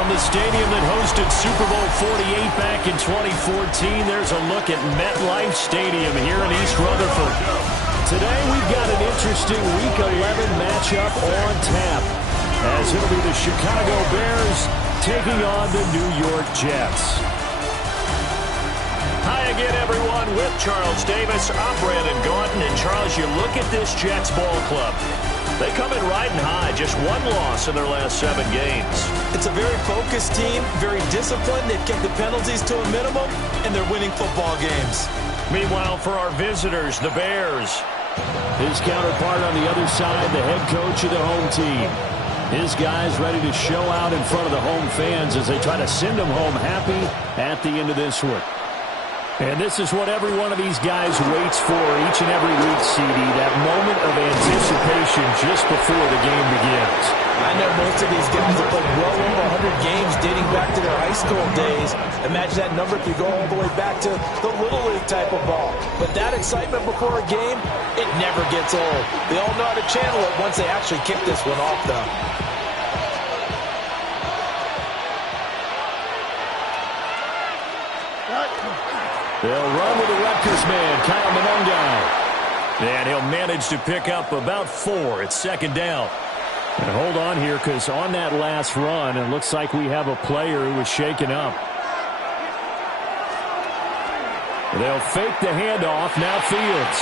From the stadium that hosted Super Bowl 48 back in 2014, there's a look at MetLife Stadium here in East Rutherford. Today we've got an interesting Week 11 matchup on tap, as it'll be the Chicago Bears taking on the New York Jets. Hi again, everyone, with Charles Davis. I'm Brandon Gaunton, and Charles, you look at this Jets ball club. They come in riding high, just one loss in their last 7 games. It's a very focused team, very disciplined. They've kept the penalties to a minimum, and they're winning football games. Meanwhile, for our visitors, the Bears. His counterpart on the other side, the head coach of the home team. His guys ready to show out in front of the home fans as they try to send them home happy at the end of this one. And this is what every one of these guys waits for each and every week, CD, that moment of anticipation just before the game begins. I know most of these guys have played well over 100 games dating back to their high school days. Imagine that number if you go all the way back to the Little League type of ball. But that excitement before a game, it never gets old. They all know how to channel it once they actually kick this one off, though. They'll run with the Rutgers man, Kyle Monangai. And he'll manage to pick up about 4. It's second down. And hold on here, because on that last run, it looks like we have a player who was shaken up. They'll fake the handoff. Now Fields.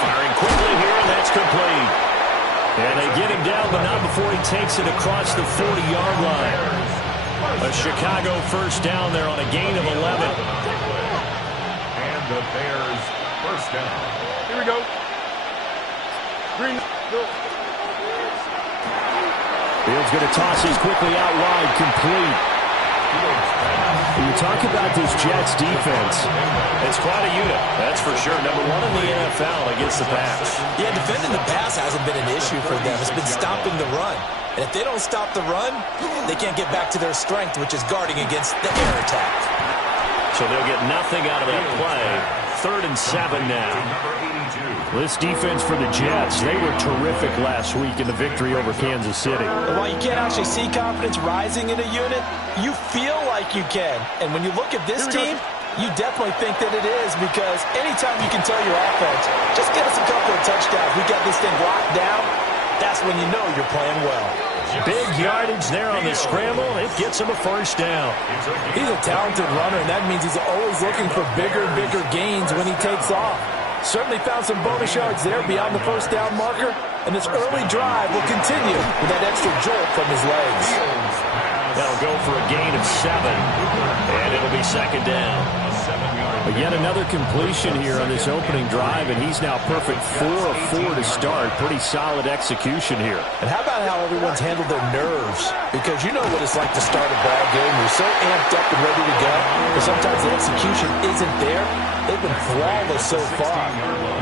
Firing quickly here, and that's complete. And they get him down, but not before he takes it across the 40-yard line. A Chicago first down there on a gain of 11. The Bears first down. Here we go. Green. Go. Fields going to toss this quickly out wide, complete. When you talk about this Jets defense, it's quite a unit, that's for sure. Number 1 in the NFL against the pass. Yeah, defending the pass hasn't been an issue for them. It's been stopping the run. And if they don't stop the run, they can't get back to their strength, which is guarding against the air attack. So they'll get nothing out of that play. 3rd and 7 now. This defense for the Jets, they were terrific last week in the victory over Kansas City. And while you can't actually see confidence rising in a unit, you feel like you can. And when you look at this team, you definitely think that it is, because anytime you can tell your offense, just get us a couple of touchdowns, we got this thing locked down, that's when you know you're playing well. Big yardage there on the scramble. It gets him a first down. He's a talented runner, and that means he's always looking for bigger and bigger gains when he takes off. Certainly found some bonus yards there beyond the first down marker, and this early drive will continue with that extra jolt from his legs. That'll go for a gain of 7, and it'll be second down. But yet another completion here on this opening drive, and he's now perfect 4 of 4 to start. Pretty solid execution here. And how about how everyone's handled their nerves? Because you know what it's like to start a ball game. You're so amped up and ready to go, but sometimes the execution isn't there. They've been flawless so far.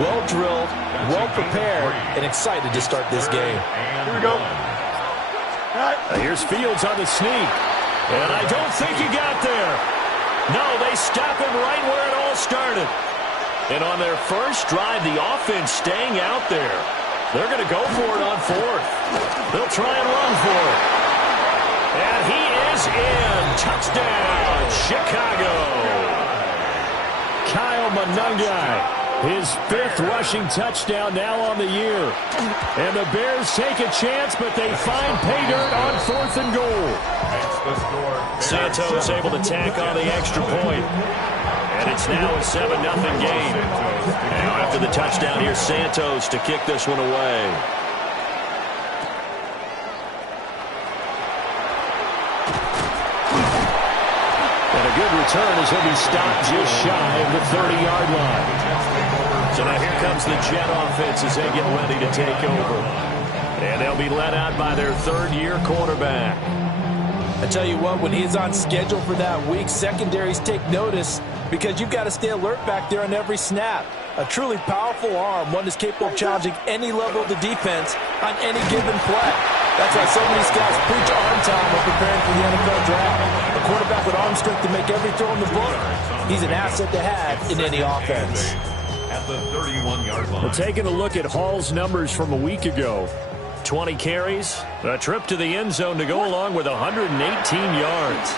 Well drilled, well prepared, and excited to start this game. Here we go. Here's Fields on the sneak. And I don't think he got there. No, they stop him right where it all started. And on their first drive, the offense staying out there. They're going to go for it on 4th. They'll try and run for it. And he is in. Touchdown, Chicago. Kyle Monangai. His 5th rushing touchdown now on the year. And the Bears take a chance, but they find pay dirt on 4th and goal. Santos able to tack on the extra point. And it's now a 7-0 game. Now after the touchdown, here's Santos to kick this one away. And a good return as he'll be stopped just shy of the 30-yard line. So now here comes the Jet offense as they get ready to take over. And they'll be led out by their 3rd-year quarterback. I tell you what, when he's on schedule for that week, secondaries take notice, because you've got to stay alert back there on every snap. A truly powerful arm, one that's capable of challenging any level of the defense on any given play. That's why so many scouts preach arm time when preparing for the NFL draft. A quarterback with arm strength to make every throw in the book. He's an asset to have in any offense. At the 31-yard line. Well, taking a look at Hall's numbers from a week ago. 20 carries, a trip to the end zone to go along with 118 yards.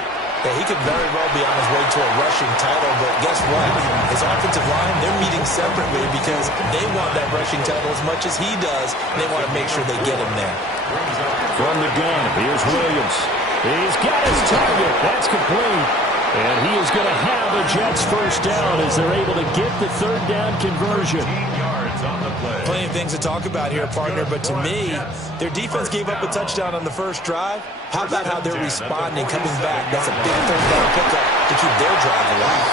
Yeah, he could very well be on his way to a rushing title, but guess what? His offensive line, they're meeting separately because they want that rushing title as much as he does. They want to make sure they get him there. From the gun, here's Williams. He's got his target. That's complete. And he is going to have a Jets first down as they're able to get the third down conversion. Plenty of things to talk about here, partner, but to me, their defense gave up a touchdown on the first drive. How about how they're responding, coming back? That's a big third down pickup to keep their drive alive.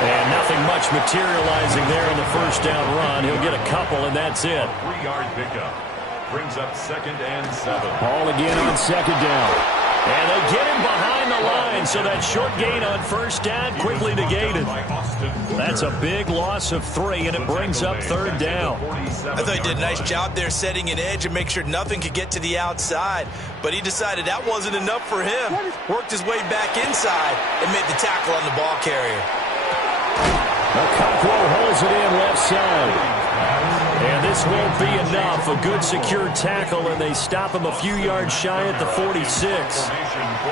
And nothing much materializing there in the first down run. He'll get a couple, and that's it. 3-yard pickup. Brings up 2nd and 7. Ball again on second down. And they get him behind the line, so that short gain on first down quickly negated. That's a big loss of 3, and it brings up third down. I thought he did a nice job there setting an edge and make sure nothing could get to the outside. But he decided that wasn't enough for him. Worked his way back inside and made the tackle on the ball carrier. Cockrell holds it in left side. And this won't be enough. A good secure tackle, and they stop him a few yards shy at the 46.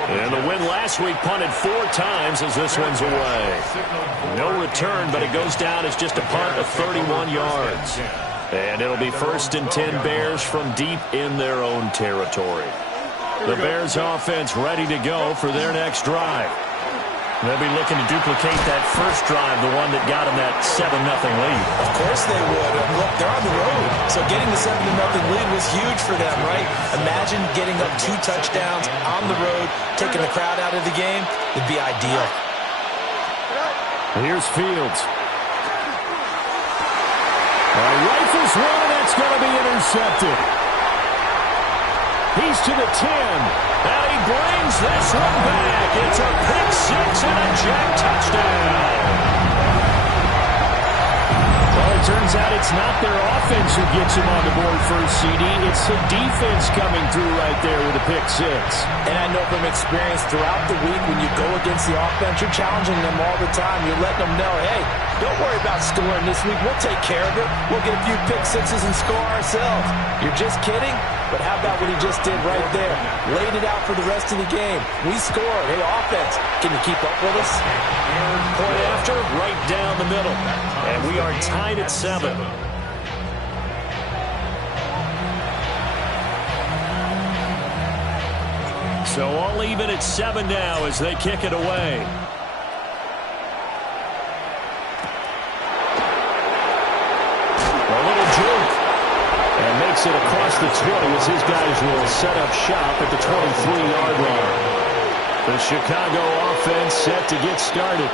And the win last week punted 4 times as this one's away. No return, but it goes down as just a punt of 31 yards. And it'll be 1st and 10 Bears from deep in their own territory. The Bears offense ready to go for their next drive. They'll be looking to duplicate that first drive, the one that got them that 7-0 lead. Of course they would. Look, they're on the road, so getting the 7-0 lead was huge for them, right? Imagine getting up 2 touchdowns on the road, taking the crowd out of the game. It'd be ideal. Here's Fields. Rifles one, and that's going to be intercepted. He's to the 10. And he brings this one back. It's a pick-6 and a Jet touchdown. Well, it turns out it's not their offense who gets him on the board first, CD. It's the defense coming through right there with a pick-6. And I know from experience throughout the week when you go against the offense, you're challenging them all the time. You're letting them know, hey, don't worry about scoring this week. We'll take care of it. We'll get a few pick-6s and score ourselves. You're just kidding? But how about what he just did right there? Laid it out for the rest of the game. We scored. Hey, offense, can you keep up with us? Point after, right down the middle. And we are tied at 7. So all even at 7 now as they kick it away. A little juke. And makes it across the 20 as his guys will set up shop at the 23-yard line. The Chicago offense set to get started.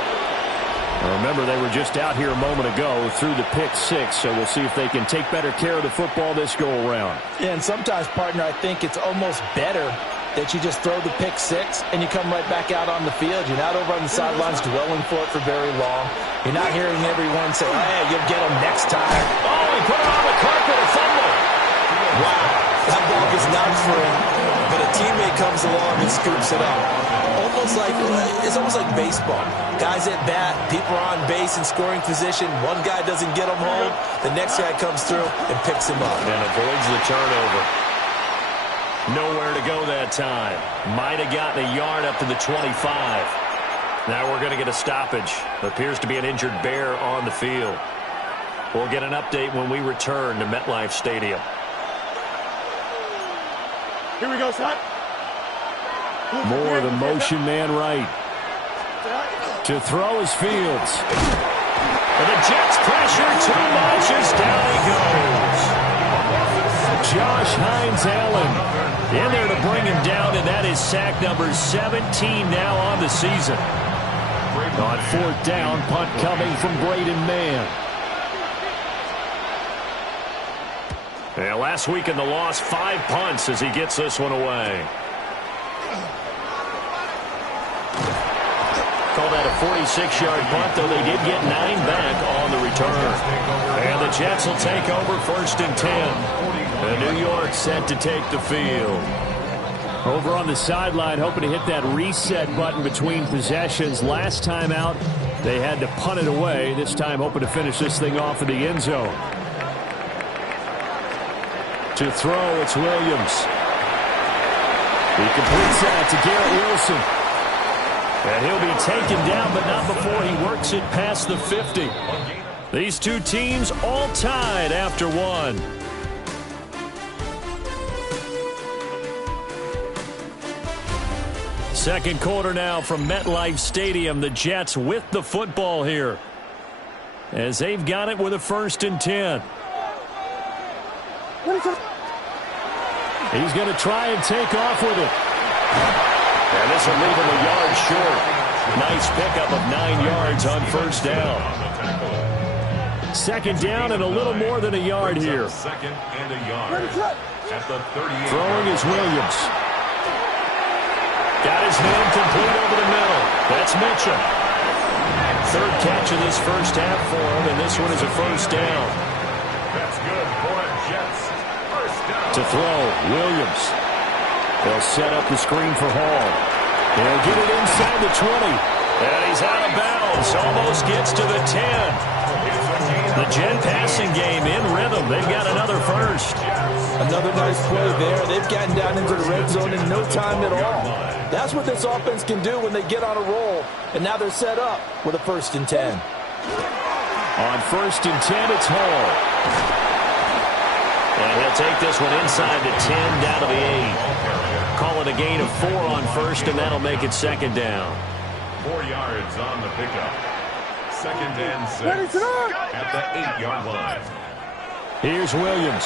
Remember, they were just out here a moment ago through the pick-6, so we'll see if they can take better care of the football this go-around. Yeah, and sometimes, partner, I think it's almost better that you just throw the pick-6 and you come right back out on the field. You're not over on the sidelines dwelling for it for very long. You're not hearing everyone say, oh, yeah, you'll get them next time. Oh, he put it on the carpet, a fumble. Wow, that ball gets knocked for him, but a teammate comes along and scoops it up. It's almost like baseball. Guys at bat, people are on base in scoring position. One guy doesn't get him home. The next guy comes through and picks him up. And avoids the turnover. Nowhere to go that time. Might have gotten a yard up to the 25. Now we're going to get a stoppage. Appears to be an injured Bear on the field. We'll get an update when we return to MetLife Stadium. Here we go, son. More of the motion man right. To throw is Fields. And the Jets pressure too much as down he goes. Josh Hines-Allen in there to bring him down, and that is sack number 17 now on the season. On 4th down, punt coming from Braden Mann. Yeah, last week in the loss, 5 punts as he gets this one away. Call that a 46-yard punt, though they did get 9 back on the return. And the Jets will take over 1st and 10. And New York set to take the field. Over on the sideline, hoping to hit that reset button between possessions. Last time out, they had to punt it away. This time, hoping to finish this thing off in the end zone. To throw, it's Williams. He completes that to Garrett Wilson. And he'll be taken down, but not before he works it past the 50. These two teams all tied after one. Second quarter now from MetLife Stadium. The Jets with the football here, as they've got it with a 1st and 10. He's going to try and take off with it. And this will leave him a yard short. Nice pickup of 9 yards on 1st down. 2nd down and a little more than a yard here. 2nd and a yard. At the 38. Throwing is Williams. Got his man complete over the middle. That's Mitchell. 3rd catch of this 1st half for him, and this one is a 1st down. That's good for the Jets. 1st down. To throw, Williams. They'll set up the screen for Hall. They'll get it inside the 20. And he's out of bounds. Almost gets to the 10. The Jet passing game in rhythm. They've got another 1st. Another nice play there. They've gotten down into the red zone in no time at all. That's what this offense can do when they get on a roll. And now they're set up with a 1st and 10. On 1st and 10, it's Hall. And he'll take this one inside the 10, down to the 8. Call it a gain of 4 on 1st, and that'll make it 2nd down. 4 yards on the pickup. 2nd and 6 at the 8-yard line. Here's Williams.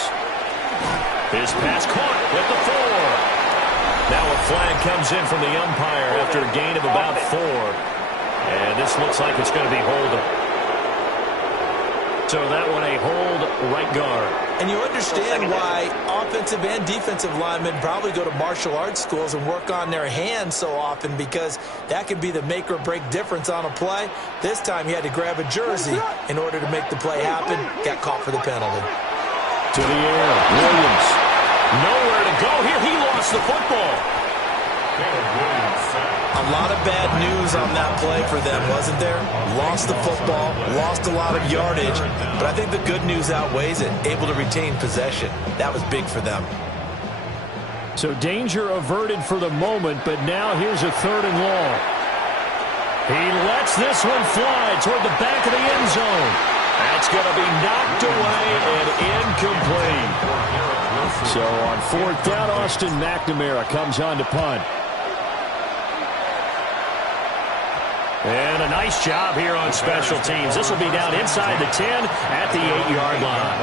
His pass caught at the 4. Now a flag comes in from the umpire after a gain of about 4. And this looks like it's going to be holding. So that one a hold, right guard. And you understand why offensive and defensive linemen probably go to martial arts schools and work on their hands so often, because that could be the make or break difference on a play. This time he had to grab a jersey in order to make the play happen. Got caught for the penalty. To the air, Williams. Nowhere to go here. He lost the football. A lot of bad news on that play for them, wasn't there? Lost the football, lost a lot of yardage, but I think the good news outweighs it. Able to retain possession. That was big for them. So danger averted for the moment, but now here's a 3rd and long. He lets this one fly toward the back of the end zone. That's going to be knocked away and incomplete. So on 4th down, Austin McNamara comes on to punt. And a nice job here on special teams. This will be down inside the 10 at the 8-yard line.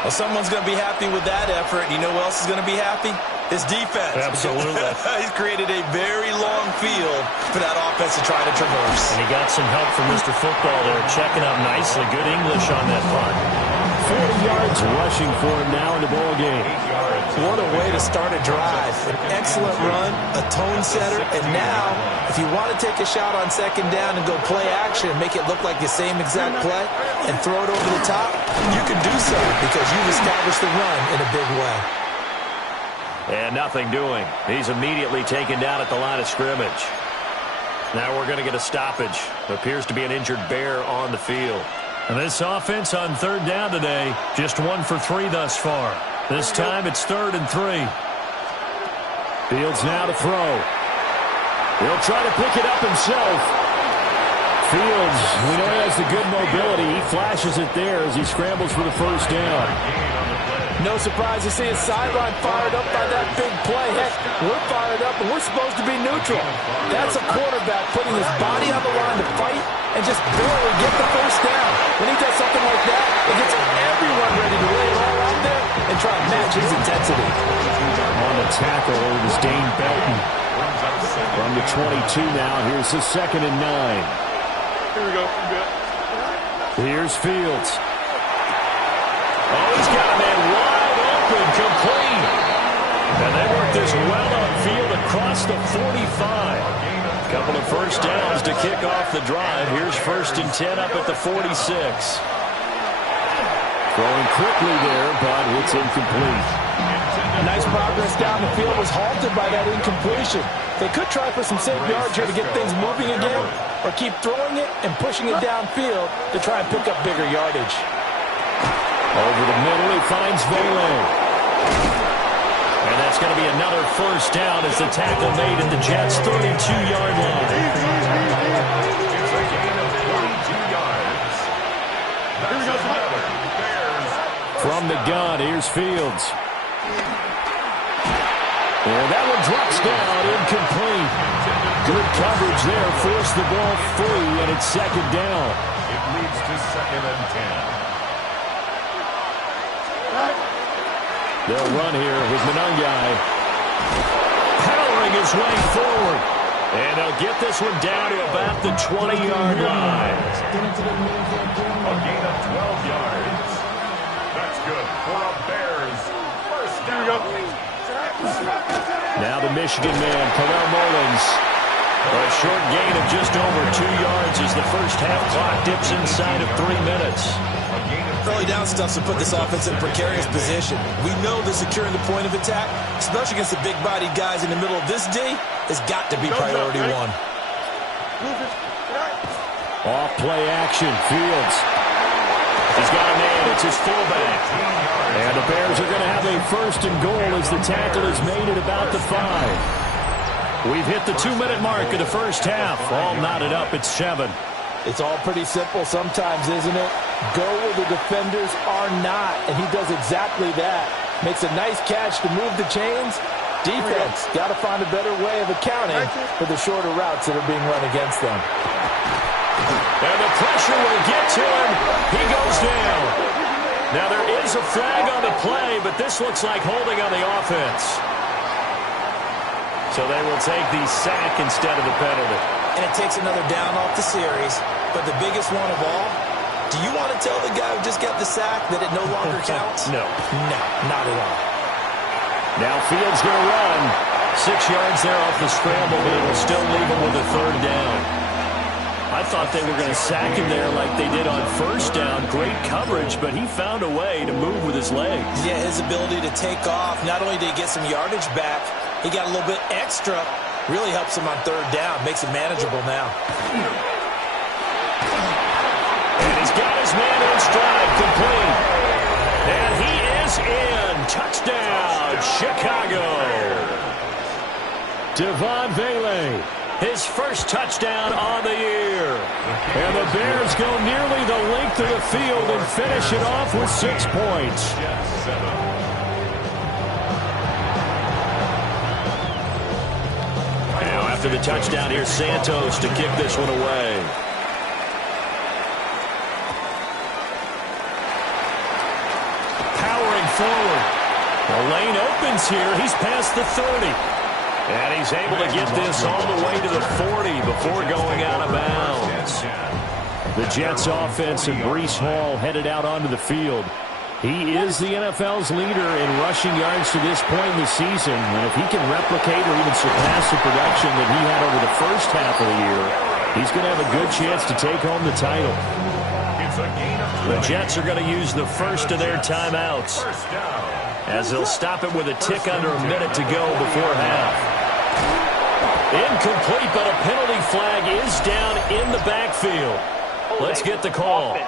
Well, someone's going to be happy with that effort. You know who else is going to be happy? His defense. Absolutely. He's created a very long field for that offense to try to traverse. And he got some help from Mr. Football there, checking up nicely. Good English on that punt. 40 yards rushing for him now in the ball game. What a way to start a drive. An excellent run, a tone setter, and now, if you want to take a shot on 2nd down and go play action and make it look like the same exact play and throw it over the top, you can do so because you've established the run in a big way. And nothing doing. He's immediately taken down at the line of scrimmage. Now we're going to get a stoppage. Appears to be an injured Bear on the field. And this offense on 3rd down today, just 1 for 3 thus far. This time it's 3rd and 3. Fields now to throw. He'll try to pick it up himself. Fields, we know he has the good mobility. He flashes it there as he scrambles for the 1st down. No surprise to see his sideline fired up by that big play. Heck, we're fired up, and we're supposed to be neutral. That's a quarterback putting his body on the line to fight and just barely get the 1st down. When he does something like that, it gets everyone ready to lay it all out there and try and match his intensity. On the tackle, it was Dane Belton. From the 22 now, here's the 2nd and 9. Here we go. Here's Fields. Oh, he's got a man wide open, complete. And they work this well upfield across the 45. Couple of 1st downs to kick off the drive. Here's 1st and 10 up at the 46. Throwing quickly there, but it's incomplete. Nice progress down the field, was halted by that incompletion. They could try for some safe yards here to get things moving again, or keep throwing it and pushing it downfield to try and pick up bigger yardage. Over the middle, he finds Vele. And that's going to be another first down as the tackle made at the Jets' 32-yard line. It's a gain of 22 yards. That's another Bears. From the gun, here's Fields. And that one drops down, incomplete. Good coverage there, forced the ball free, and it's second down. It leads to 2nd and 10. They'll run here with Monangai powering his way forward. And they'll get this one down to about the 20-yard line. A gain of 12 yards. That's good for a Bears first down. Now the Michigan man, Khalil Mullins. A short gain of just over 2 yards as the first half clock dips inside of 3 minutes. Early down stuff to put this offense in a precarious position. We know that securing the point of attack, especially against the big-bodied guys in the middle of this D, has got to be priority one. Off play action, Fields. He's got a man, it's his fullback. And the Bears are going to have a first and goal as the tackle is made at about the 5. We've hit the 2-minute mark of the first half. All knotted up at 7. It's all pretty simple sometimes, isn't it? Go where the defenders are not, and he does exactly that. Makes a nice catch to move the chains. Defense got to find a better way of accounting for the shorter routes that are being run against them. And the pressure will get to him. He goes down. Now there is a flag on the play, but this looks like holding on the offense. So they will take the sack instead of the penalty. And it takes another down off the series. But the biggest one of all, do you want to tell the guy who just got the sack that it no longer counts? No. No, not at all. Now Fields going to run. 6 yards there off the scramble, but it will still leave him with a third down. I thought they were going to sack him there like they did on first down. Great coverage, but he found a way to move with his legs. Yeah, his ability to take off. Not only did he get some yardage back, he got a little bit extra. Really helps him on third down. Makes it manageable now. And he's got his man in stride, complete. And he is in. Touchdown, Chicago. Devon Vele, his first touchdown on the year. And the Bears go nearly the length of the field and finish it off with 6 points. Now after the touchdown, here's Santos to kick this one away. Powering forward. The lane opens here. He's past the 30. And he's able to get this all the way to the 40 before going out of bounds. The Jets offense and Breece Hall headed out onto the field. He is the NFL's leader in rushing yards to this point in the season. And if he can replicate or even surpass the production that he had over the first half of the year, he's going to have a good chance to take home the title. The Jets are going to use the first of their timeouts, as they'll stop it with a tick under a minute to go before half. Incomplete, but a penalty flag is down in the backfield. Let's get the call.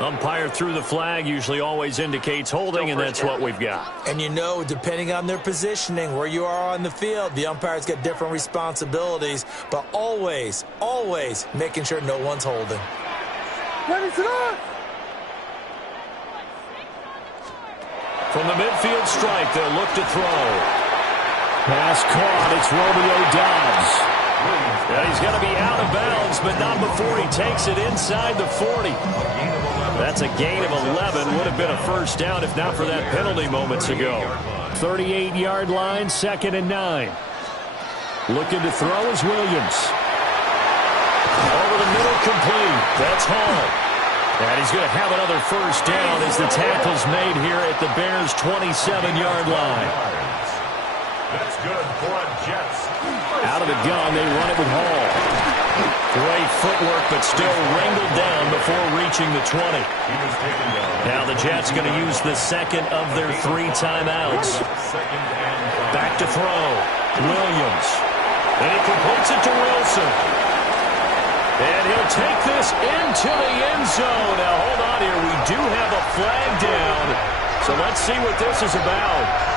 Umpire threw the flag, usually always indicates holding, and that's what we've got. And you know, depending on their positioning, where you are on the field, the umpire's got different responsibilities, but always, always making sure no one's holding. From the midfield stripe, they'll look to throw. Pass caught, it's Romeo Doubs. And he's going to be out of bounds, but not before he takes it inside the 40. That's a gain of 11. Would have been a first down if not for that penalty moments ago. 38-yard line, 2nd and 9. Looking to throw is Williams. Over the middle, complete. That's Hall. And he's going to have another first down as the tackle's made here at the Bears' 27-yard line. That's good for a Jets. Out of the gun, they run it with Hall. Great footwork, but still wrangled down before reaching the 20. Now the Jets going to use the second of their 3 timeouts. Back to throw. Williams. And he completes it to Wilson. And he'll take this into the end zone. Now hold on here. do have a flag down. So let's see what this is about.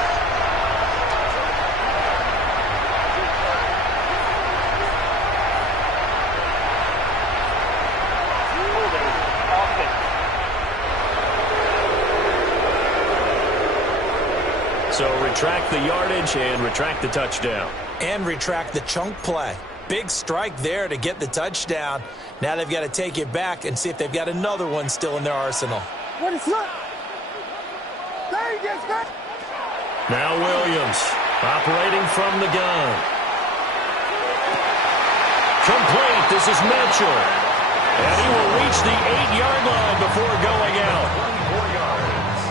So retract the yardage and retract the touchdown. And retract the chunk play. Big strike there to get the touchdown. Now they've got to take it back and see if they've got another one still in their arsenal. What is that? There he gets back. Now Williams operating from the gun. Complete. This is Mitchell. And he will reach the 8-yard line before going out.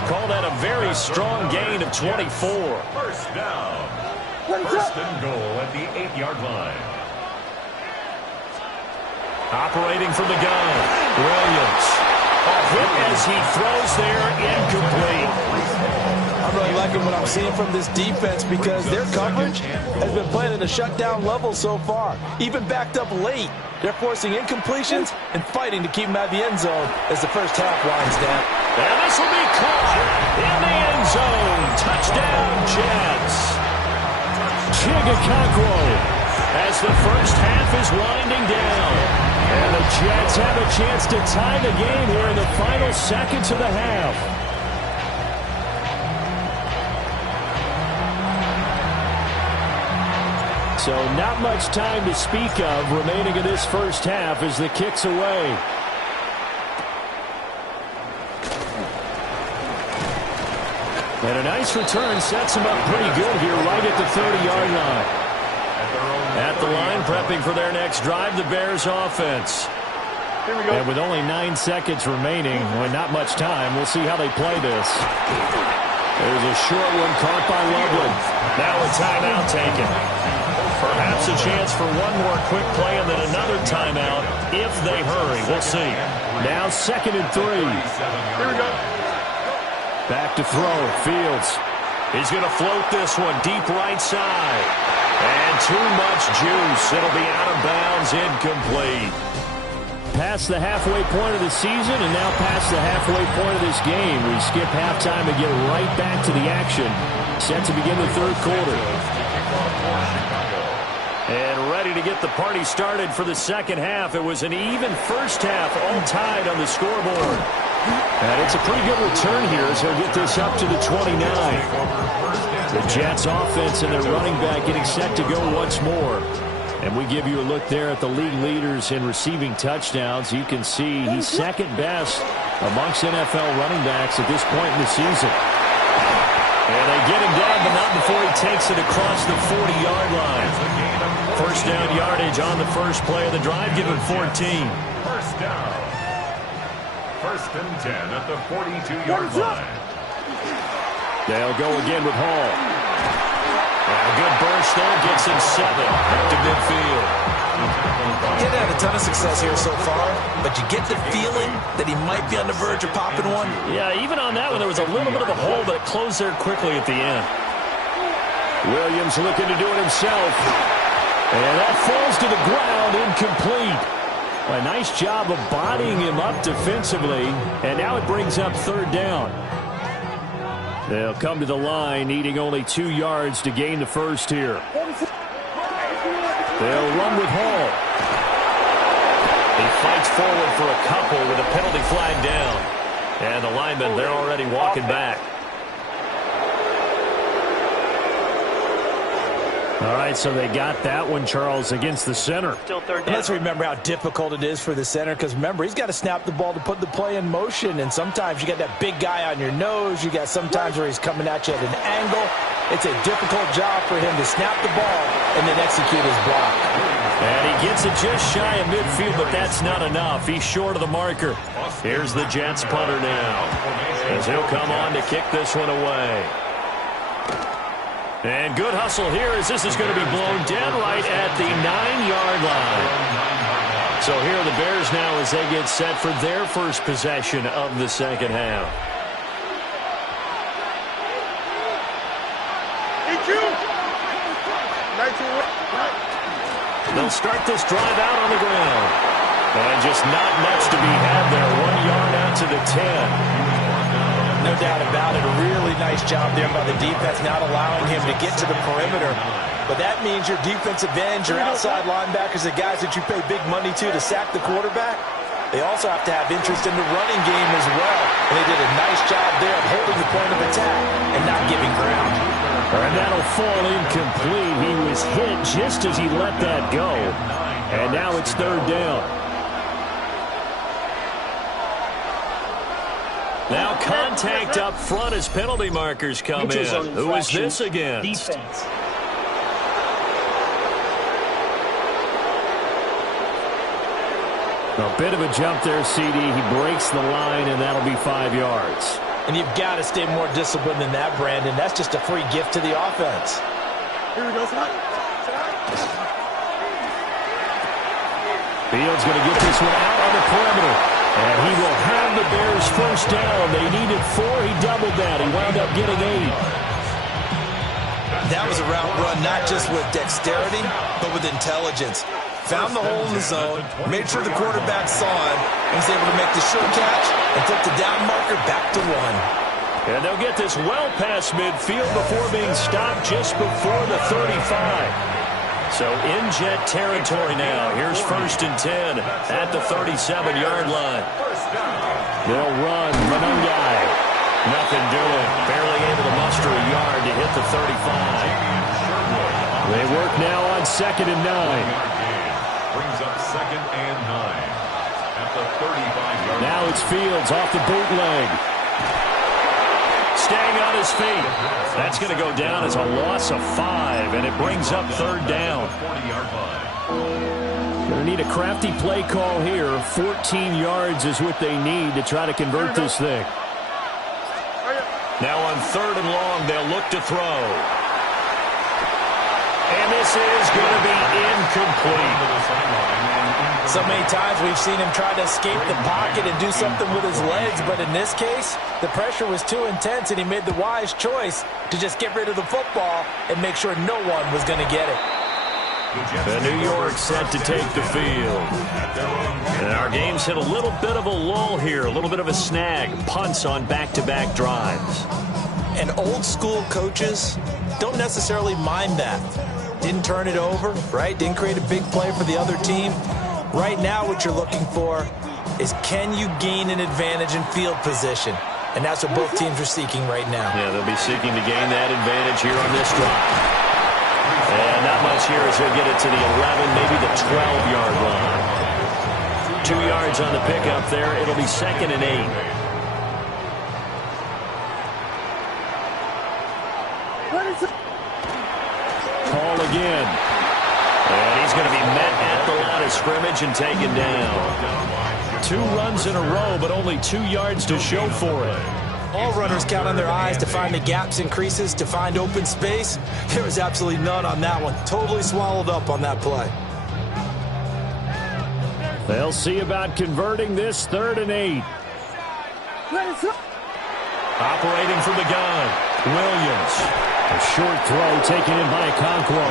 Call that a very strong gain of 24. First down. First and goal at the 8-yard line. Operating from the gun, Williams. Hit as he throws there, incomplete. I'm really liking what I'm seeing from this defense because their coverage has been playing at a shutdown level so far. Even backed up late. They're forcing incompletions and fighting to keep them out of the end zone as the first half winds down. And this will be caught in the end zone. Touchdown, Jets. Chigakakwo as the first half is winding down. And the Jets have a chance to tie the game here in the final seconds of the half. So not much time to speak of remaining in this first half as the kick's away. And a nice return sets him up pretty good here right at the 30-yard line. At the line, prepping for their next drive, the Bears offense. Here we go. And with only 9 seconds remaining, well, not much time, we'll see how they play this. There's a short one caught by Loveland. Now a timeout taken. Perhaps a chance for one more quick play and then another timeout if they hurry. We'll see. Now 2nd and 3. Here we go. Back to throw. Fields. He's going to float this one deep right side. And too much juice. It'll be out of bounds, incomplete. Past the halfway point of the season and now past the halfway point of this game. We skip halftime and get right back to the action. Set to begin the third quarter. And ready to get the party started for the second half. It was an even first half, all tied on the scoreboard. And it's a pretty good return here as he'll get this up to the 29. The Jets offense and their running back getting set to go once more. And we give you a look there at the league leaders in receiving touchdowns. You can see he's second best amongst NFL running backs at this point in the season. And they get him down, but not before he takes it across the 40-yard line. First down yardage on the first play of the drive, given 14. First down. First and 10 at the 42-yard line. They'll go again with Hall. And a good burst there, gets him 7 back to midfield. He hasn't had a ton of success here so far, but you get the feeling that he might be on the verge of popping one. Yeah, even on that one, there was a little bit of a hole, but it closed there quickly at the end. Williams looking to do it himself. And that falls to the ground, incomplete. A nice job of bodying him up defensively, and now it brings up third down. They'll come to the line, needing only 2 yards to gain the first here. They'll run with Hall. He fights forward for a couple with a penalty flag down. And the linemen, they're already walking back. All right, so they got that one, Charles, against the center. Still third down. Let's remember how difficult it is for the center, because remember, he's got to snap the ball to put the play in motion, and sometimes you got that big guy on your nose. You got sometimes where he's coming at you at an angle. It's a difficult job for him to snap the ball and then execute his block. And he gets it just shy of midfield, but that's not enough. He's short of the marker. Here's the Jets punter now, as he'll come on to kick this one away. And good hustle here as this is going to be blown dead right at the 9-yard line. So here are the Bears now as they get set for their first possession of the second half. They'll start this drive out on the ground. And just not much to be had there. 1 yard out to the and 10. No doubt about it. A really nice job there by the defense, not allowing him to get to the perimeter. But that means your defensive ends, your outside linebackers, the guys that you pay big money to sack the quarterback, they also have to have interest in the running game as well. And they did a nice job there of holding the point of attack and not giving ground. And that'll fall incomplete. He was hit just as he let that go. And now it's third down. Now contact up front as penalty markers come in. Who is this against? Defense. A bit of a jump there, CD. He breaks the line, and that'll be 5 yards. And you've got to stay more disciplined than that, Brandon. That's just a free gift to the offense. Here we go, son. Fields going to get this one out on the perimeter. And he will have the Bears first down. They needed 4. He doubled that. He wound up getting 8. That was a route run not just with dexterity, but with intelligence. Found the hole in the zone, made sure the quarterback saw it, and was able to make the sure catch and flip the down marker back to 1. And they'll get this well past midfield before being stopped just before the 35. So in Jet territory now. Here's first and 10 at the 37-yard line. They'll run. Monungai. Nothing doing. Barely able to muster a yard to hit the 35. They work now on 2nd and 9. Brings up 2nd and 9 at the 35-yard line. Now it's Fields off the bootleg. Staying on his feet. That's going to go down as a loss of 5, and it brings up third down. Going to need a crafty play call here. 14 yards is what they need to try to convert this thing. Now on 3rd and long, they'll look to throw. And this is going to be incomplete. So many times we've seen him try to escape the pocket and do something with his legs, but in this case, the pressure was too intense, and he made the wise choice to just get rid of the football and make sure no one was going to get it. The New York set to take the field. And our game's hit a little bit of a lull here, a little bit of a snag. Punts on back-to-back drives. And old-school coaches don't necessarily mind that. Didn't turn it over, right? Didn't create a big play for the other team. Right now what you're looking for is, can you gain an advantage in field position? And that's what both teams are seeking right now. Yeah, they'll be seeking to gain that advantage here on this drive. And not much here as he'll get it to the 11, maybe the 12-yard line. 2 yards on the pickup there. It'll be 2nd and 8. Call again. And he's going to be met at the line of scrimmage and taken down. 2 runs in a row, but only 2 yards to show for it. All runners count on their eyes to find the gaps and creases, to find open space. There was absolutely none on that one. Totally swallowed up on that play. They'll see about converting this 3rd and 8. Operating from the gun, Williams. A short throw taken in by Okonkwo.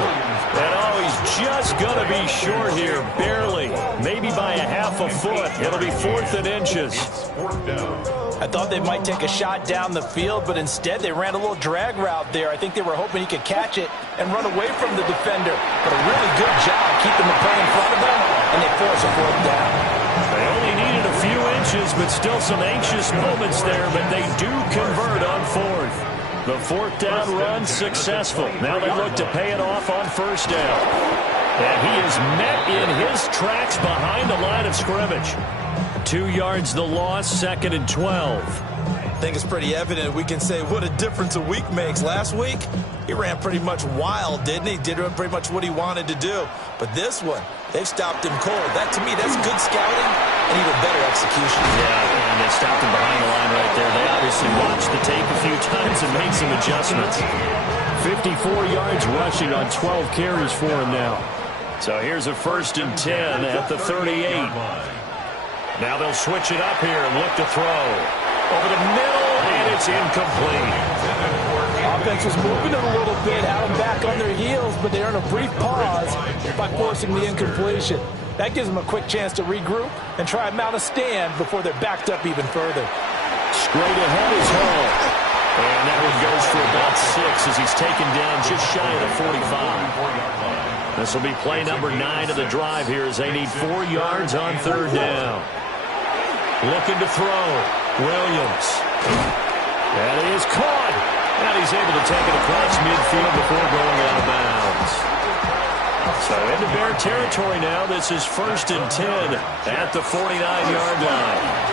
And oh, he's just going to be short here, barely. Maybe by a half a foot. It'll be 4th and inches. I thought they might take a shot down the field, but instead they ran a little drag route there. I think they were hoping he could catch it and run away from the defender. But a really good job keeping the play in front of them, and they force a 4th down. They only needed a few inches, but still some anxious moments there, but they do convert on 4th. The 4th down run successful. Now they look to pay it off on 1st down. And he is met in his tracks behind the line of scrimmage. 2 yards the loss, 2nd and 12. I think it's pretty evident we can say what a difference a week makes. Last week, he ran pretty much wild, didn't he? Did pretty much what he wanted to do. But this one, they've stopped him cold. That, to me, that's good scouting and even better execution. Yeah, and they stopped him behind the line right there. They obviously watched the tape a few times and made some adjustments. 54 yards rushing on 12 carries for him now. So here's a 1st and 10 at the 38. Now they'll switch it up here and look to throw. Over the middle, and it's incomplete. Offense was moving it a little bit, had them back on their heels, but they earn a brief pause by forcing the incompletion. That gives them a quick chance to regroup and try and mount a stand before they're backed up even further. Straight ahead is Hall. And that one goes for about 6 as he's taken down just shy of the 45. This will be play number 9 of the drive here as they need 4 yards on 3rd down. Looking to throw. Williams. And he is caught. And he's able to take it across midfield before going out of bounds. So into Bear territory now. This is 1st and 10 at the 49-yard line.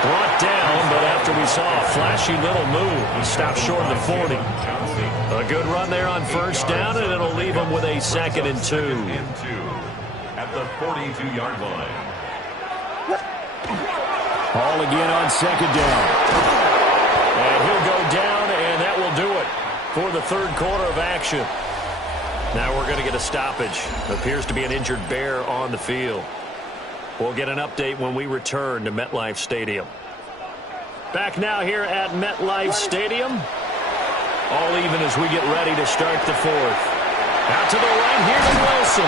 Brought down, but after we saw a flashy little move, he stopped short of the 40. A good run there on 1st down, and it'll leave him with a 2nd and 2. At the 42-yard line. Hall again on 2nd down. And he'll go down, and that will do it for the 3rd quarter of action. Now we're going to get a stoppage. Appears to be an injured Bear on the field. We'll get an update when we return to MetLife Stadium. Back now here at MetLife Stadium. All even as we get ready to start the 4th. Out to the right, here's Wilson.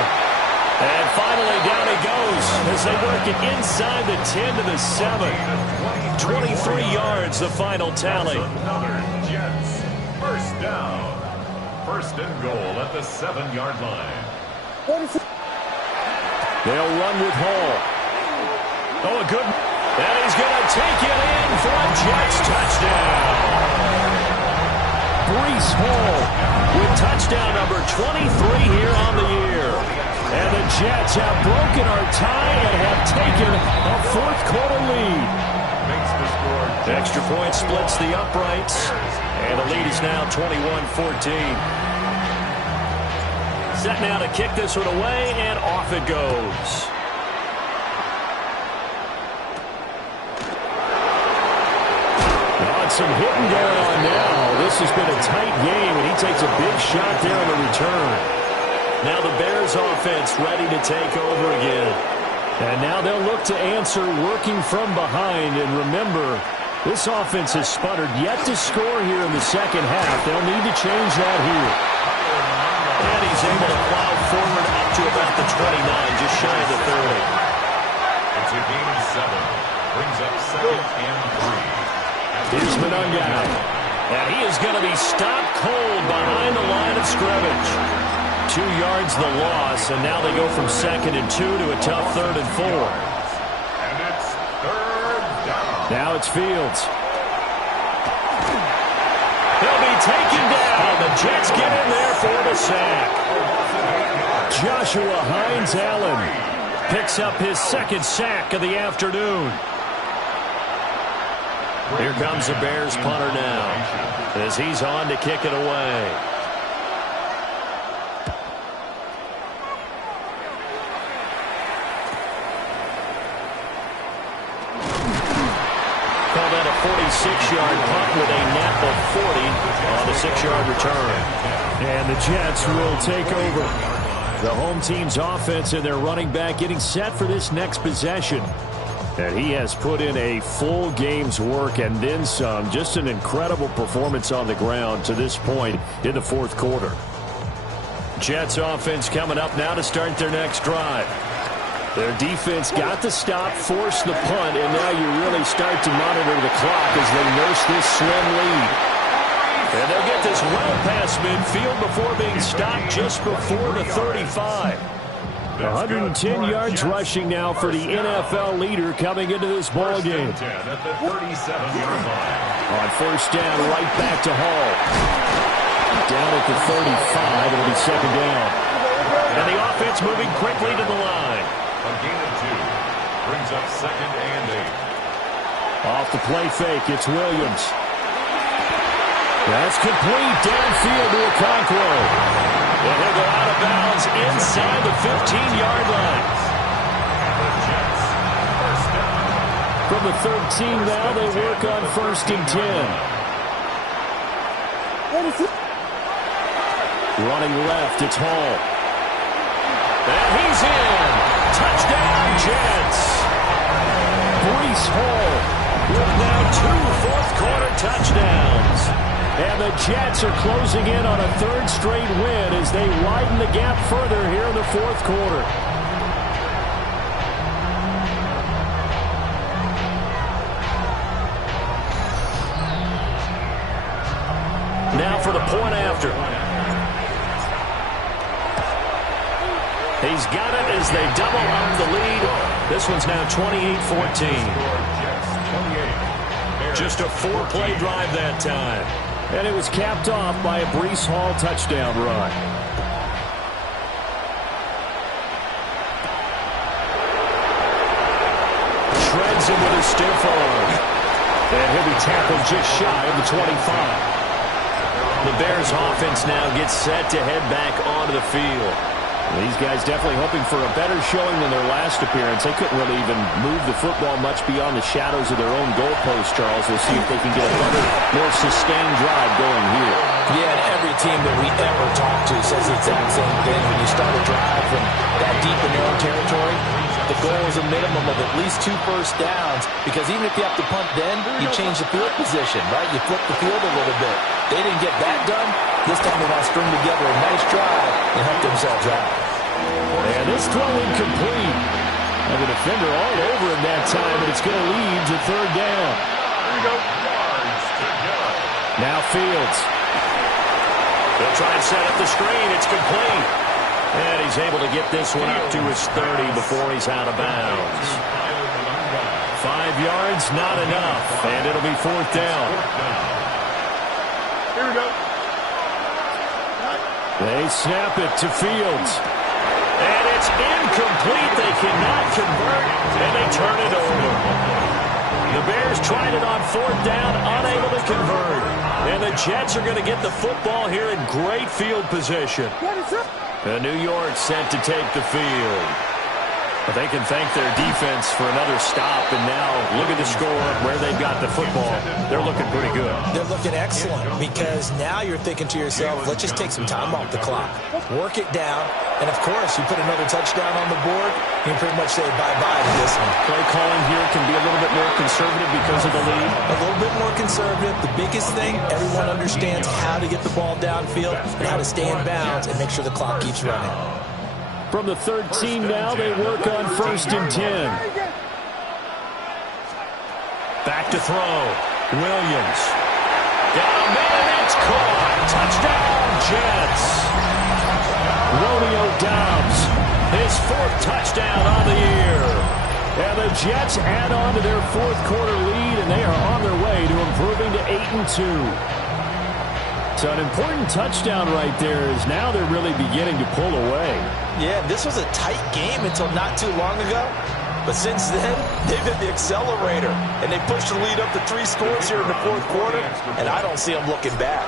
And finally down he goes as they work it inside the 10 to the 7. 23 yards the final tally. Another Jets. 1st down. 1st and goal at the 7-yard line. They'll run with Hall. Oh, a good. And he's going to take it in for a Jets touchdown. Breece Hall with touchdown number 23 here on the year. And the Jets have broken our tie and have taken a 4th quarter lead. Makes the score. Extra point splits the uprights. And the lead is now 21-14. Set now to kick this one away, and off it goes. Some hitting going on now. This has been a tight game, and he takes a big shot there on the return. Now the Bears offense ready to take over again. And now they'll look to answer working from behind. And remember, this offense has sputtered yet to score here in the 2nd half. They'll need to change that here. And he's able to plow forward up to about the 29, just shy of the 30. It's a gain of 7. Brings up 2nd and 3. Here's Monangai. And he is going to be stopped cold behind the line of scrimmage. 2 yards the loss, and now they go from 2nd and 2 to a tough 3rd and 4. And it's 3rd down. Now it's Fields. He'll be taken down. The Jets get in there for the sack. Joshua Hines-Allen picks up his 2nd sack of the afternoon. Here comes the Bears punter now as he's on to kick it away. Call that a 46-yard punt with a nap of 40 on the 6-yard return. And the Jets will take over. The home team's offense and their running back getting set for this next possession. And he has put in a full game's work and then some. Just an incredible performance on the ground to this point in the 4th quarter. Jets offense coming up now to start their next drive. Their defense got the stop, forced the punt, and now you really start to monitor the clock as they nurse this slim lead. And they'll get this well past midfield before being stopped just before the 35. 110 yards rushing now for the NFL leader coming into this ball game. At the 37-yard line. On 1st down, right back to Hall. Down at the 35, it'll be 2nd down. And the offense moving quickly to the line. A gain of 2. Brings up 2nd and 8. Off the play fake, it's Williams. That's complete downfield to Okonkwo. And he'll go out of bounds inside the 15-yard line. The Jets, 1st down. From the 13 now, they work on 1st and 10. Running left, it's Hall. And he's in. Touchdown, Jets. Breece Hall with now 2 fourth-quarter touchdowns. And the Jets are closing in on a third straight win as they widen the gap further here in the fourth quarter. Now for the point after. He's got it as they double up the lead. This one's now 28-14. Just a 4-play drive that time. And it was capped off by a Breece Hall touchdown run. Shreds him with a stiff arm. And he'll be tackled just shy of the 25. The Bears offense now gets set to head back onto the field. These guys definitely hoping for a better showing than their last appearance. They couldn't really even move the football much beyond the shadows of their own goalpost, Charles. We'll see if they can get a better, more sustained drive going here. Yeah, and every team that we ever talk to says the exact same thing. When you start a drive from that deep in their own territory, the goal is a minimum of at least 2 first downs, because even if you have to punt then, you change the field position, right? You flip the field a little bit. They didn't get that done. This time they want to string together a nice drive and help themselves out. And this throw incomplete. And the defender all over him that time, and it's going to lead to third down. Here we go. Yards to go. Now Fields. They'll try and set up the screen. It's complete. And he's able to get this one up to his 30 before he's out of bounds. 5 yards, not enough. And it'll be fourth down. Here we go. They snap it to Fields. And it's incomplete. They cannot convert, and they turn it over. The Bears tried it on fourth down, unable to convert. And the Jets are going to get the football here in great field position. And New York set to take the field. But they can thank their defense for another stop, and now look at the score where they've got the football. They're looking pretty good. They're looking excellent, because now you're thinking to yourself, let's just take some time off the clock. Work it down, and of course, you put another touchdown on the board, you can pretty much say bye-bye to this one. Play calling here can be a little bit more conservative because of the lead. A little bit more conservative. The biggest thing, everyone understands how to get the ball downfield and how to stay in bounds and make sure the clock keeps running. From the 13 now, they work on 1st and 10. Back to throw. Williams. Got a man, it's caught. Touchdown, Jets. Romeo Doubs, his 4th touchdown on the year. And the Jets add on to their 4th quarter lead, and they are on their way to improving to 8-2. So an important touchdown right there, is now they're really beginning to pull away. Yeah, this was a tight game until not too long ago. But since then, they've hit the accelerator. And they pushed the lead up to 3 scores here in the 4th quarter. And I don't see them looking back.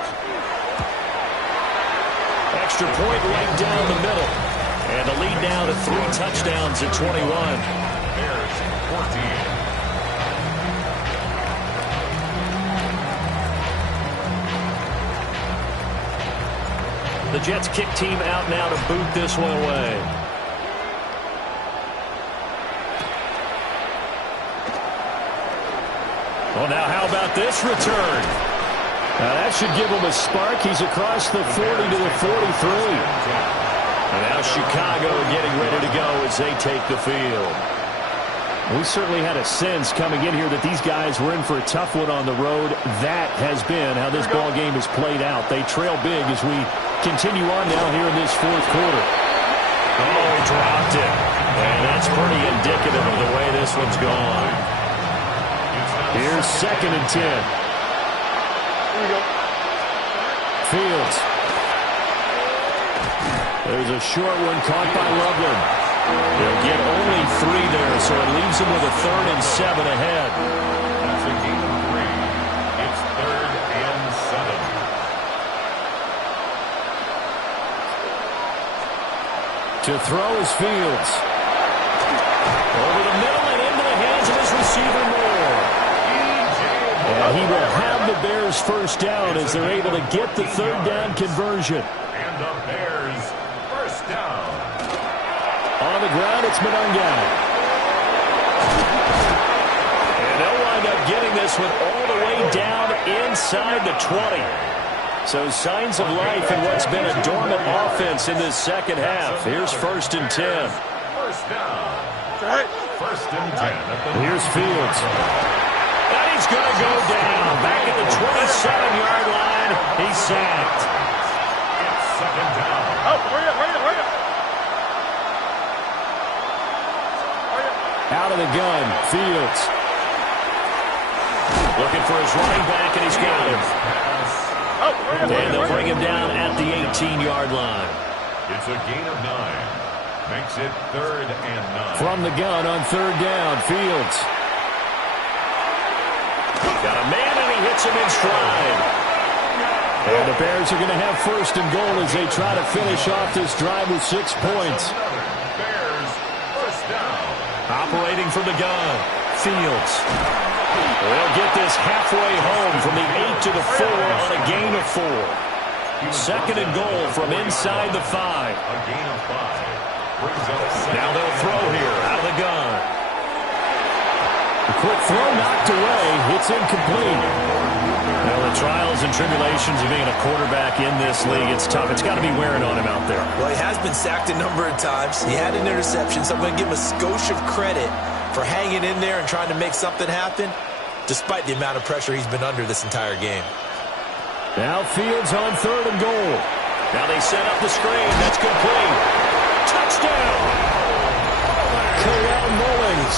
Extra point right down the middle. And the lead now to 3 touchdowns at 21. Bears 14. The Jets kick team out now to boot this one away. Well, now how about this return? Now that should give him a spark. He's across the 40 to the 43. And now Chicago getting ready to go as they take the field. We certainly had a sense coming in here that these guys were in for a tough one on the road. That has been how this ball game has played out. They trail big as we continue on now here in this 4th quarter. Oh, he dropped it. And that's pretty indicative of the way this one's gone. Here's 2nd and 10. Here we go. Fields. There's a short one caught by Loveland. They'll get only 3 there, so it leaves them with a 3rd and 7 ahead. That's a gain of 3. It's 3rd and 7. To throw is Fields. Over the middle and into the hands of his receiver Moore. And he will have the Bears first down as they're able to get the 3rd down conversion. And the Bears first down. On the ground, it's Monangai. And they'll wind up getting this one all the way down inside the 20. So signs of life in what's been a dormant offense in this second half. Here's 1st and 10. First down. First and 10. Here's Fields. And he's going to go down. Back at the 27-yard line. He's sacked. It's second down. Oh, hurry up. Out of the gun, Fields. Looking for his running back, and he's got him. And they'll bring him down at the 18-yard line. It's a gain of 9. Makes it 3rd and 9. From the gun on 3rd down, Fields. Got a man, and he hits him in stride. And the Bears are going to have 1st and goal as they try to finish off this drive with 6 points. Bears, first down. Operating from the gun, Fields. They'll get this halfway home from the 8 to the 4 on a gain of 4. 2nd and goal from inside the 5. A gain of 5. Brings up Now they'll throw here out of the gun. The quick throw knocked away. It's incomplete. Well, the trials and tribulations of being a quarterback in this league, it's tough. It's got to be wearing on him out there. Well, he has been sacked a number of times. He had an interception, so I'm going to give him a skosh of credit for hanging in there and trying to make something happen, despite the amount of pressure he's been under this entire game. Now Fields on 3rd and goal. Now they set up the screen. That's complete. Touchdown! Khalil Mullings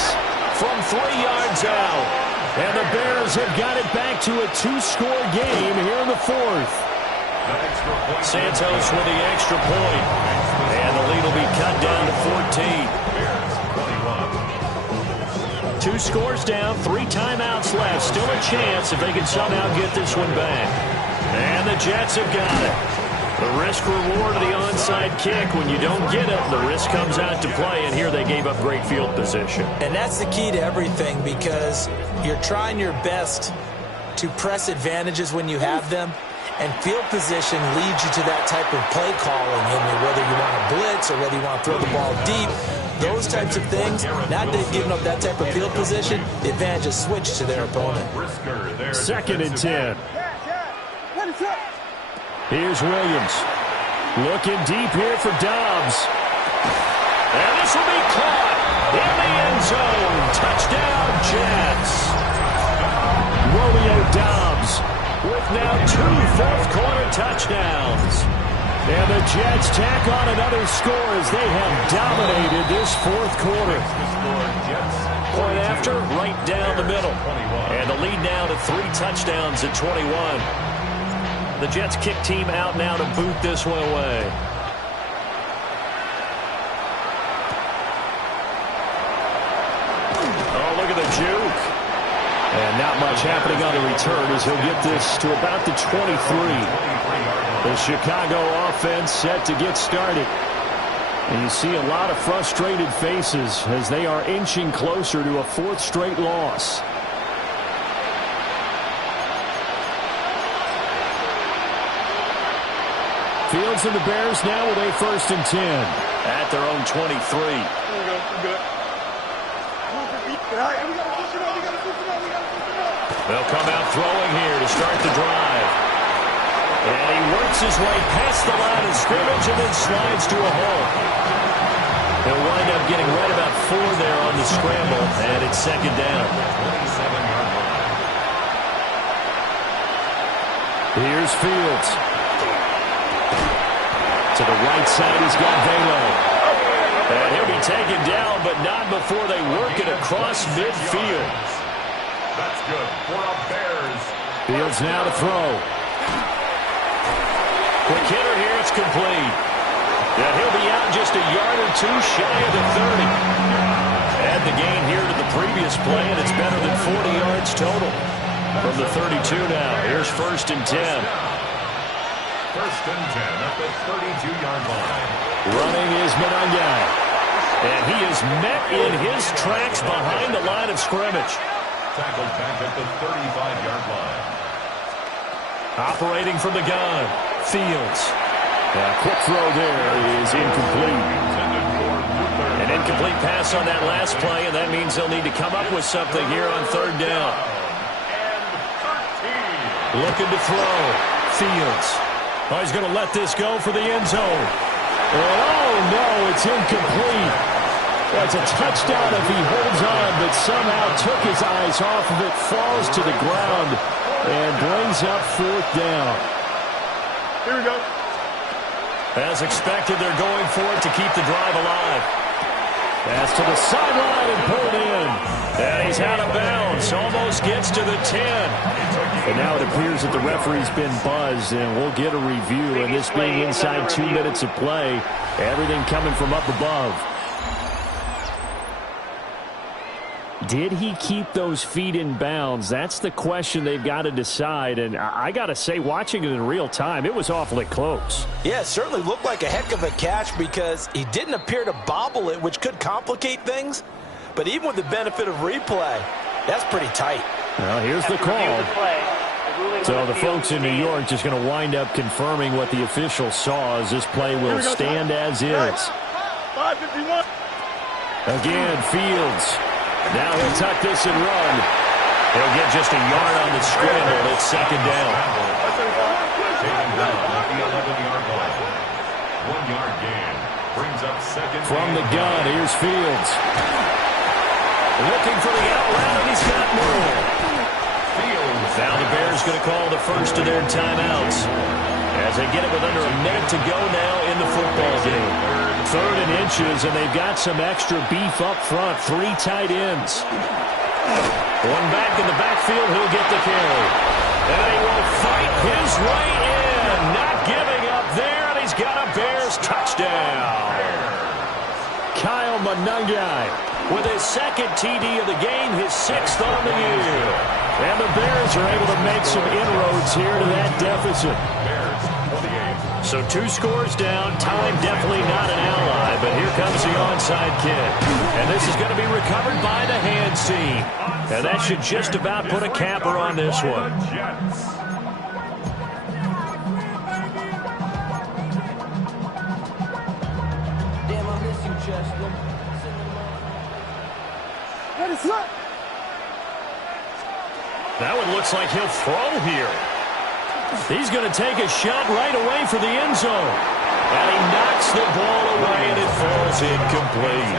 from 3 yards out. And the Bears have got it back to a 2-score game here in the 4th. Santos with the extra point. And the lead will be cut down to 14. 2 scores down, 3 timeouts left. Still a chance if they can somehow get this one back. And the Jets have got it. The risk-reward of the onside kick. When you don't get it, the risk comes out to play, and here they gave up great field position. And that's the key to everything, because you're trying your best to press advantages when you have them, and field position leads you to that type of play calling, whether you want to blitz or whether you want to throw the ball deep. Those types of things, now that they've given up that type of field position, the advantage is switched to their opponent. 2nd and 10. Here's Williams. Looking deep here for Dobbs. And this will be caught in the end zone. Touchdown, Jets. Romeo Dobbs with now 2 fourth-quarter touchdowns. And the Jets tack on another score as they have dominated this 4th quarter. Point after, right down the middle. And the lead now to 3 touchdowns at 21. The Jets kick team out now to boot this one away. Oh, look at the juke. And not much happening on the return as he'll get this to about the 23. The Chicago offense set to get started. And you see a lot of frustrated faces as they are inching closer to a 4th straight loss. Fields and the Bears now with a 1st and 10 at their own 23. They'll come out throwing here to start the drive. And he works his way past the line of scrimmage and then slides to a hole. He'll wind up getting right about 4 there on the scramble, and it's 2nd down. Here's Fields. To the right side, he's got Velo. And he'll be taken down, but not before they work it across midfield. That's good for a Bears. Fields now to throw. Quick hitter here, it's complete. And he'll be out just a yard or 2 shy of the 30. Add the gain here to the previous play, and it's better than 40 yards total. From the 32 now, here's 1st and 10. 1st and 10 at the 32-yard line. Running is Monangai. And he is met in his tracks behind the line of scrimmage. Tackled back at the 35-yard line. Operating from the gun, Fields. A quick throw there is incomplete. An incomplete pass on that last play, and that means they'll need to come up with something here on 3rd down. And 13. Looking to throw. Fields. Oh, he's going to let this go for the end zone. And oh, no, it's incomplete. That's a touchdown if he holds on, but somehow took his eyes off of it, falls to the ground, and brings up fourth down. Here we go. As expected, they're going for it to keep the drive alive. Pass to the sideline and pulled in. And he's out of bounds. Almost gets to the 10. And now it appears that the referee's been buzzed, and we'll get a review. And this being inside 2 minutes of play, everything coming from up above. Did he keep those feet in bounds? That's the question they've got to decide. And I got to say, watching it in real time, it was awfully close. Yeah, it certainly looked like a heck of a catch because he didn't appear to bobble it, which could complicate things. But even with the benefit of replay, that's pretty tight. Well, here's the call. So the folks in New York just going to wind up confirming what the official saw, as this play will stand as is. 5:51. Again, Fields. Now he'll tuck this and run. He'll get just a yard on the scramble. It's second down. Taken down at the 11-yard line. 1 yard gain. Brings up second. From the gun, here's Fields. Looking for the out route, and he's got more. Fields. Now the Bears going to call the first of their timeouts as they get it with under a minute to go now in the football game. 3rd and inches, and they've got some extra beef up front. 3 tight ends. One back in the backfield, he'll get the carry. And he will fight his way in. Not giving up there, and he's got a Bears touchdown. Kyle Monangai with his 2nd TD of the game, his 6th on the year. And the Bears are able to make some inroads here to that deficit. So 2 scores down. Time definitely not an ally, but here comes the onside kick. And this is going to be recovered by the hands team. And that should just about put a capper on this one. Damn, I miss you, Justin. Let it slip. That one looks like he'll throw here. He's going to take a shot right away for the end zone. And he knocks the ball away, and it falls incomplete.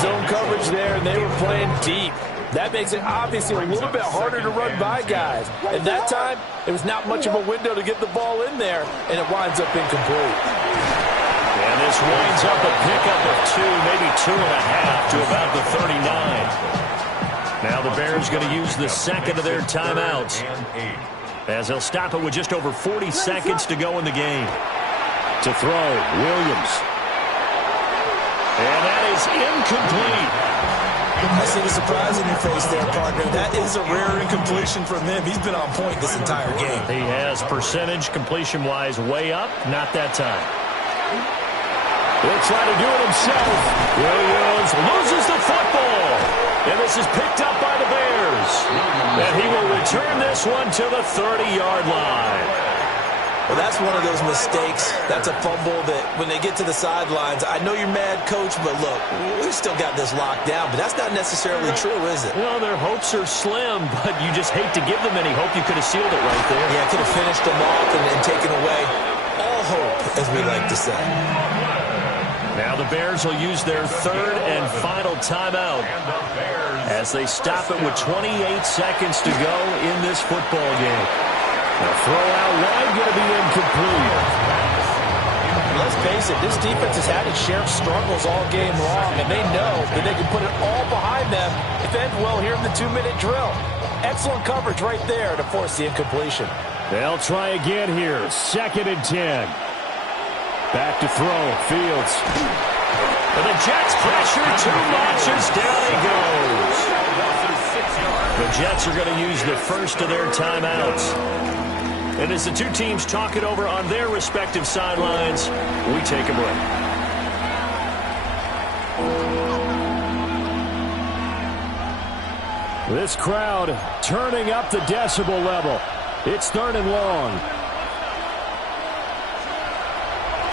Zone coverage there, and they were playing deep. That makes it obviously a little bit harder to run by guys. And that time, it was not much of a window to get the ball in there, and it winds up incomplete. And this winds up a pickup of 2, maybe 2.5 to about the 39. Now the Bears going to use the 2nd of their timeouts, as they'll stop it with just over 40 seconds to go in the game. To throw, Williams. And that is incomplete. I see the surprise in your face there, partner. That is a rare incompletion from him. He's been on point this entire game. He has percentage completion-wise way up. Not that time. He'll try to do it himself. Williams loses the football. And this is picked up by the Bears. And he will return this one to the 30-yard line. Well, that's one of those mistakes. That's a fumble that when they get to the sidelines, I know you're mad, Coach, but look, we still got this locked down. But that's not necessarily true, is it? Well, their hopes are slim, but you just hate to give them any hope. You could have sealed it right there. Yeah, could have finished them off and taken away all hope, as we like to say. Now the Bears will use their 3rd and final timeout as they stop it with 28 seconds to go in this football game. The throw out wide going to be incomplete. Let's face it, this defense has had its share of struggles all game long, and they know that they can put it all behind them if they end well here in the 2-minute drill. Excellent coverage right there to force the incompletion. They'll try again here. 2nd and 10. Back to throw. Fields. And the Jets pressure too much as down he goes. The Jets are going to use the first of their timeouts. And as the 2 teams talk it over on their respective sidelines, we take a break. This crowd turning up the decibel level. It's 3rd and long.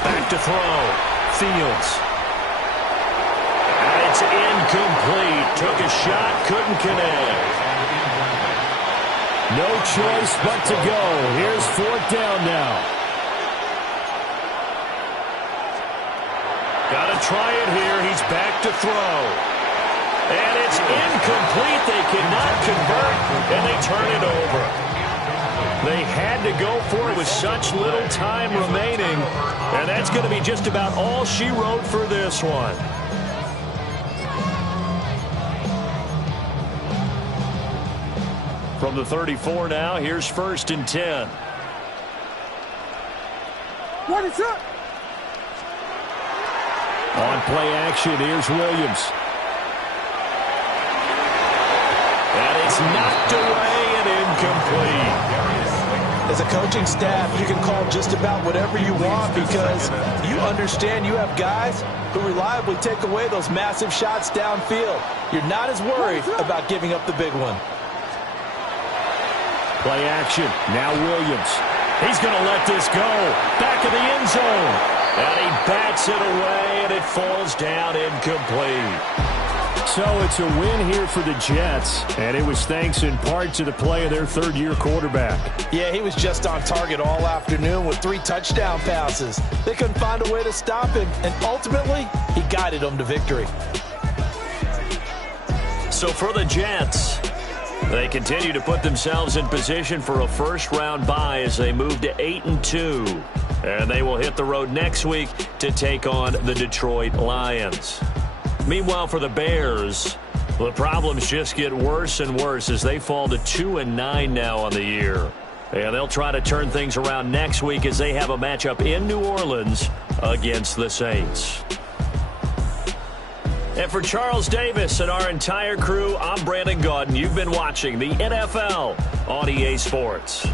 Back to throw. Fields. And it's incomplete. Took a shot, couldn't connect. No choice but to go. Here's 4th down now. Got to try it here. He's back to throw. And it's incomplete. They cannot convert, and they turn it over. They had to go for it with such little time remaining, and that's going to be just about all she wrote for this one. From the 34 now, here's 1st and 10. What is up? On play action, here's Williams. And it's knocked away and incomplete. As a coaching staff, you can call just about whatever you want because you understand you have guys who reliably take away those massive shots downfield. You're not as worried about giving up the big one. Play action. Now Williams. He's going to let this go. Back of the end zone. And he bats it away, and it falls down incomplete. So it's a win here for the Jets, and it was thanks in part to the play of their 3rd-year quarterback. Yeah, he was just on target all afternoon with 3 touchdown passes. They couldn't find a way to stop him, and ultimately, he guided them to victory. So for the Jets, they continue to put themselves in position for a first-round bye as they move to 8-2. And they will hit the road next week to take on the Detroit Lions. Meanwhile, for the Bears, the problems just get worse and worse as they fall to 2-9 now on the year. And they'll try to turn things around next week as they have a matchup in New Orleans against the Saints. And for Charles Davis and our entire crew, I'm Brandon Gaudin. You've been watching the NFL on EA Sports.